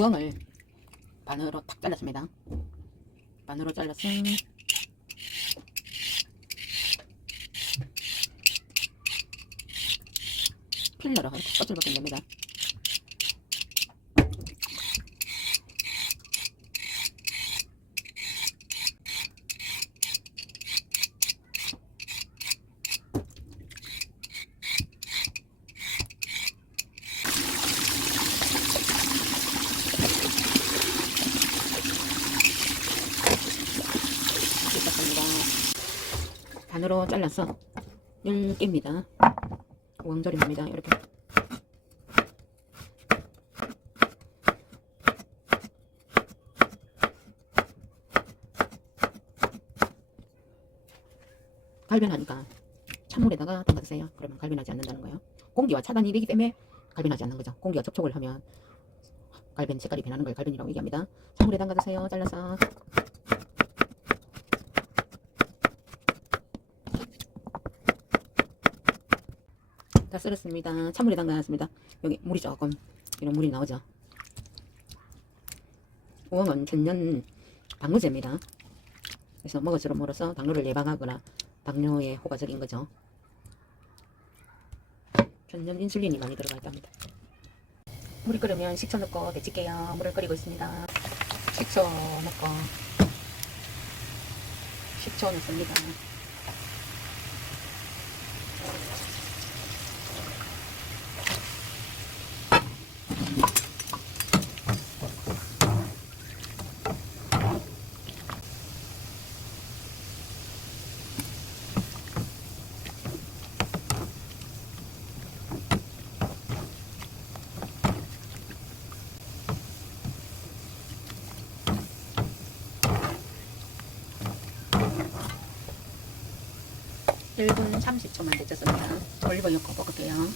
우엉을 반으로 탁 잘랐습니다. 반으로 잘라서 필러로 이렇게 껍질 벗기면 됩니다. 반으로 잘라서 10개입니다. 우엉절임입니다. 이렇게 갈변하니까 찬물에다가 담가주세요. 그러면 갈변하지 않는다는 거예요. 공기와 차단이 되기 때문에 갈변하지 않는 거죠. 공기와 접촉을 하면 갈변 색깔이 변하는 걸 갈변이라고 얘기합니다. 찬물에 담가주세요. 잘라서 다 썰었습니다. 찬물에 담가놨습니다. 여기 물이 조금 이런 물이 나오죠. 우엉은 천연 당뇨제입니다. 그래서 먹을수록 당뇨를 예방하거나 당뇨에 효과적인 거죠. 천연 인슐린이 많이 들어가 있답니다. 물이 끓으면 식초 넣고 데칠게요. 물을 끓이고 있습니다. 식초 넣고 식초 넣습니다. 일 분 30초만 데쳤습니다. 올리브 넣고 볶을게요.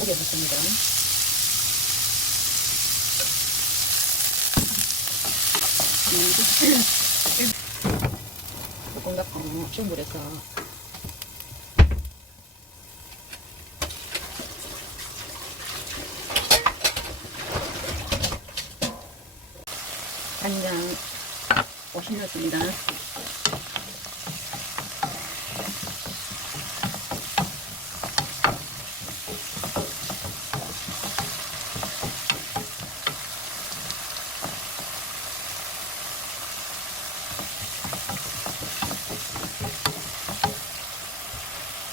올려놓습니다. 볶음 갖고 충분해서 간장 50 넣었습니다.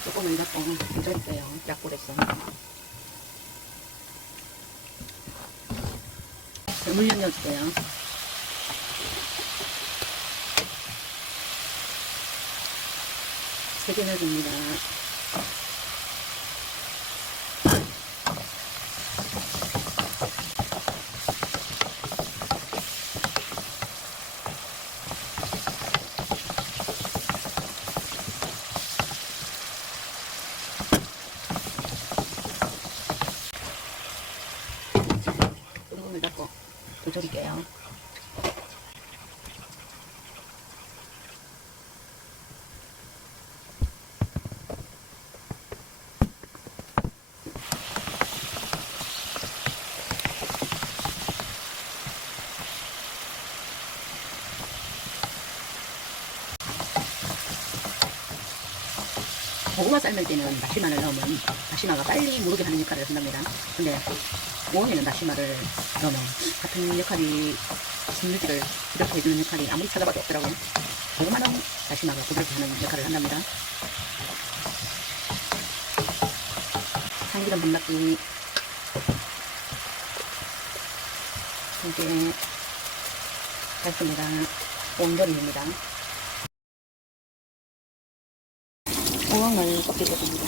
조금을 잡고 조절했어요. 약불에서 물엿 넣어줄게요. 세개 넣어줍니다. 뚜껑을 닫고 조절할게요. 고구마 삶을 때는 다시마를 넣으면 다시마가 빨리 무르게 하는 역할을 한답니다. 근데 우엉에는 다시마를 넣으면 같은 역할이 스무디를 부드럽게 해주는 역할이 아무리 찾아봐도 없더라고요. 고구마는 다시마가 부드럽게 하는 역할을 한답니다. 참기름 한 바퀴 이렇게 했습니다. 우엉절임입니다. 우엉을 꺾이겠습니다.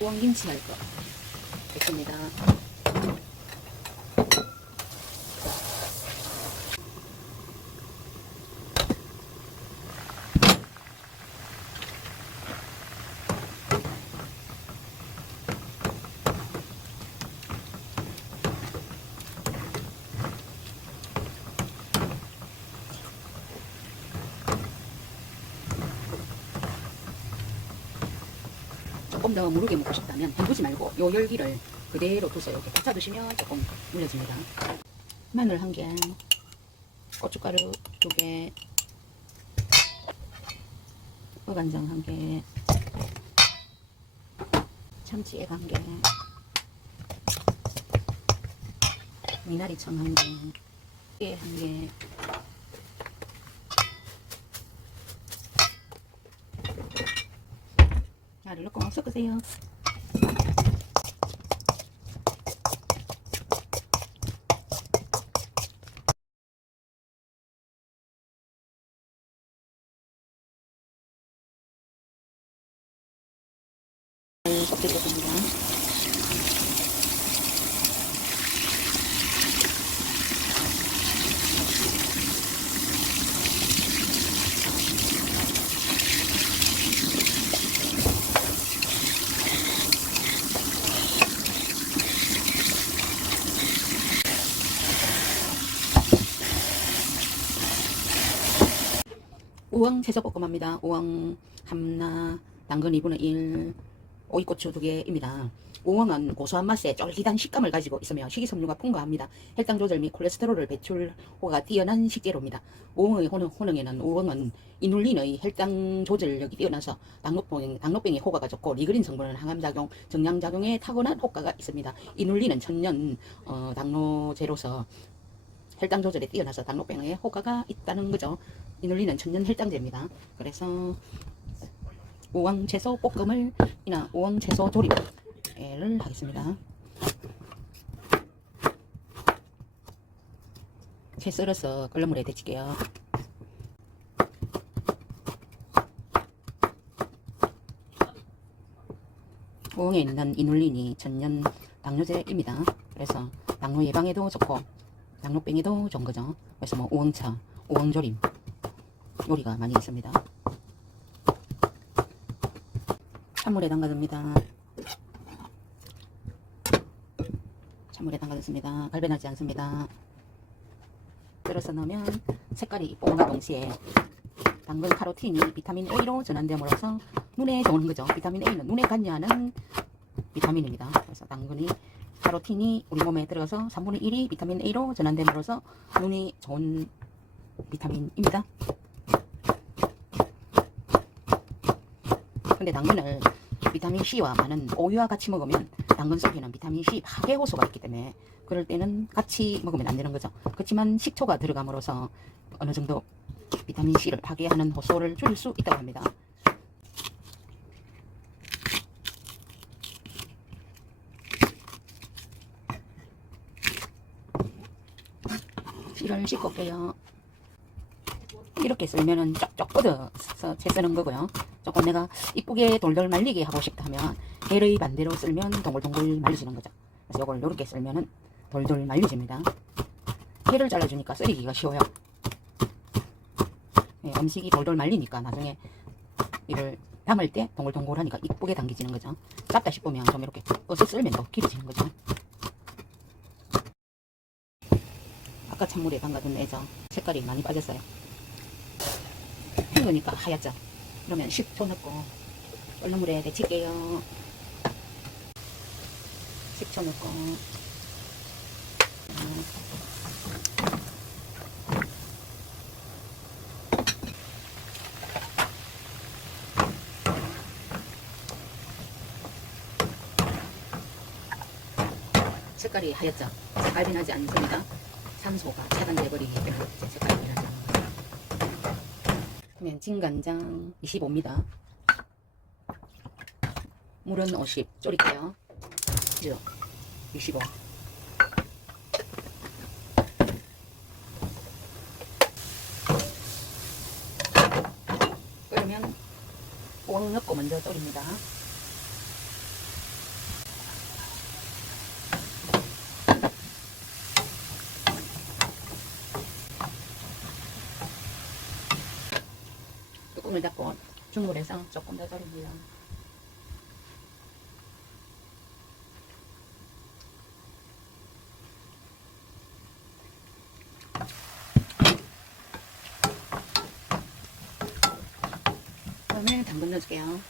우엉김치 할 거 됐습니다. 조금 더 무르게 먹고 싶다면 헹구지 말고 요 열기를 그대로 둬서 이렇게 꽂아 두시면 조금 물려집니다. 마늘 1개, 고춧가루 2개, 어간장 1개, 참치액 1개, 미나리청 1개, 깨 1개, 야를 넣고 섞으세요. 섞어주겠습니다. 우엉 채소볶음합니다. 우엉, 함나, 당근 2분의 1, 오이고추 2개입니다. 우엉은 고소한 맛에 쫄깃한 식감을 가지고 있으며 식이섬유가 풍부합니다. 혈당 조절 및 콜레스테롤을 배출호가 뛰어난 식재료입니다. 우엉의 효능에는 우엉은 이눌린의 혈당 조절력이 뛰어나서 당뇨병의 효과가 좋고 리그린 성분은 항암작용, 정량작용에 탁월한 효과가 있습니다. 이눌린은 천연 당뇨제로서 혈당 조절에 뛰어나서 당뇨병에 효과가 있다는 거죠. 이눌린은 천연 혈당제입니다. 그래서 우엉 채소 볶음을 우엉 채소 조림을 하겠습니다. 채 썰어서 끓는 물에 데칠게요. 우엉에 있는 이눌린이 천연 당뇨제입니다. 그래서 당뇨 예방에도 좋고 당뇨병에도 좋은 거죠. 그래서 뭐 우엉차, 우엉조림 요리가 많이 있습니다. 찬물에 담가줍니다. 찬물에 담가줬습니다. 갈변하지 않습니다. 끓여서 넣으면 색깔이 이쁨과 동시에 당근 카로틴이 비타민 A로 전환됨으로써 눈에 좋은 거죠. 비타민 A는 눈에 관여하는 비타민입니다. 그래서 당근이 카로틴이 우리 몸에 들어가서 3분의 1이 비타민 A로 전환됨으로써 눈이 좋은 비타민입니다. 근데 당근을 비타민 C와 많은 오유와 같이 먹으면 당근 속에는 비타민 C 파괴 호소가 있기 때문에 그럴 때는 같이 먹으면 안 되는 거죠. 그렇지만 식초가 들어감으로써 어느 정도 비타민 C를 파괴하는 호소를 줄일 수 있다고 합니다. 씨를 씻고 올게요. 이렇게 썰면은 쪽쪽 뻗어서 채 쓰는 거고요. 조금 내가 이쁘게 돌돌 말리게 하고 싶다 하면 해의 반대로 썰면 동글동글 말려지는 거죠. 그래서 이걸 이렇게 썰면은 돌돌 말려집니다. 해를 잘라주니까 썰기가 쉬워요. 네, 음식이 돌돌 말리니까 나중에 이를 담을 때 동글동글하니까 이쁘게 당겨지는 거죠. 짧다 싶으면 좀 이렇게 어서 썰면 더 길어지는 거죠. 아까 찬물에 담가둔 애죠. 색깔이 많이 빠졌어요. 헹구니까 하얗죠. 그러면 식초 넣고 끓는 물에 데칠게요. 식초 넣고 색깔이 하얗죠. 색깔이 나지 않습니다. 산소가 차단돼버리기 때문에 색깔이 나지 않는 거죠. 그러면 진간장 25입니다. 물은 50 졸일게요. 25. 끓으면 우엉 넣고 먼저 졸입니다. 뚜껑을 닫고 중물에서 조금 더 졸입니다. 그다음에 당근 넣어줄게요.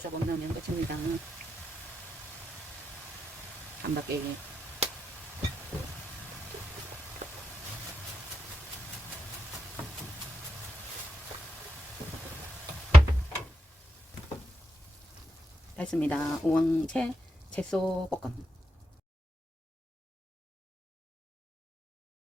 깨서 못 넣으면 끝입니다. 한바퀴. 됐습니다. 우엉채 채소 볶음.